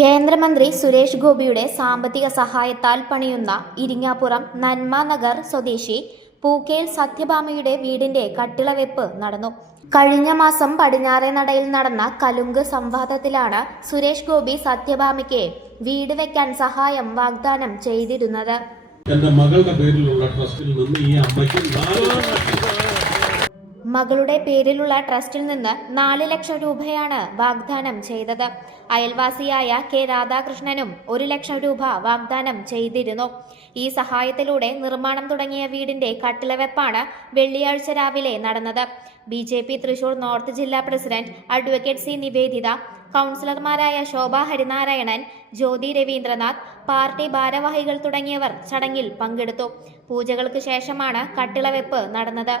കേന്ദ്രമന്ത്രി സുരേഷ് ഗോപിയുടെ സാമ്പത്തിക സഹായത്താൽ പണിയുന്ന ഇരിങ്ങാപ്പുറം നന്മ നഗർ സ്വദേശി പൂക്കേൽ സത്യഭാമയുടെ വീടിന്റെ കട്ടിളവെപ്പ് നടന്നു. കഴിഞ്ഞ മാസം പടിഞ്ഞാറേ നടയിൽ നടന്ന കലുങ്ക് സംവാദത്തിലാണ് സുരേഷ് ഗോപി സത്യഭാമയ്ക്ക് വീട് വെക്കാൻ സഹായം വാഗ്ദാനം ചെയ്തിരുന്നത്. എന്റെ മകളുടെ പേരിലുള്ള ട്രസ്റ്റിൽ നിന്ന് ഈ അമ്മയ്ക്ക് മകളുടെ പേരിലുള്ള ട്രസ്റ്റിൽ നിന്ന് 4 ലക്ഷം രൂപയാണ് വാഗ്ദാനം ചെയ്തത്. അയൽവാസിയായ കെ രാധാകൃഷ്ണനും 1 ലക്ഷം രൂപ വാഗ്ദാനം ചെയ്തിരുന്നു. ഈ സഹായത്തിലൂടെ നിർമ്മാണം തുടങ്ങിയ വീടിന്റെ കട്ടിളവെപ്പാണ് വെള്ളിയാഴ്ച രാവിലെ നടന്നത്. BJP തൃശൂർ നോർത്ത് ജില്ലാ പ്രസിഡന്റ് അഡ്വക്കേറ്റ് സി നിവേദിത, കൗൺസിലർമാരായ ശോഭ ഹരിനാരായണൻ, ജ്യോതി രവീന്ദ്രനാഥ്, പാർട്ടി ഭാരവാഹികൾ തുടങ്ങിയവർ ചടങ്ങിൽ പങ്കെടുത്തു. പൂജകൾക്ക് ശേഷമാണ് കട്ടിളവെപ്പ് നടന്നത്.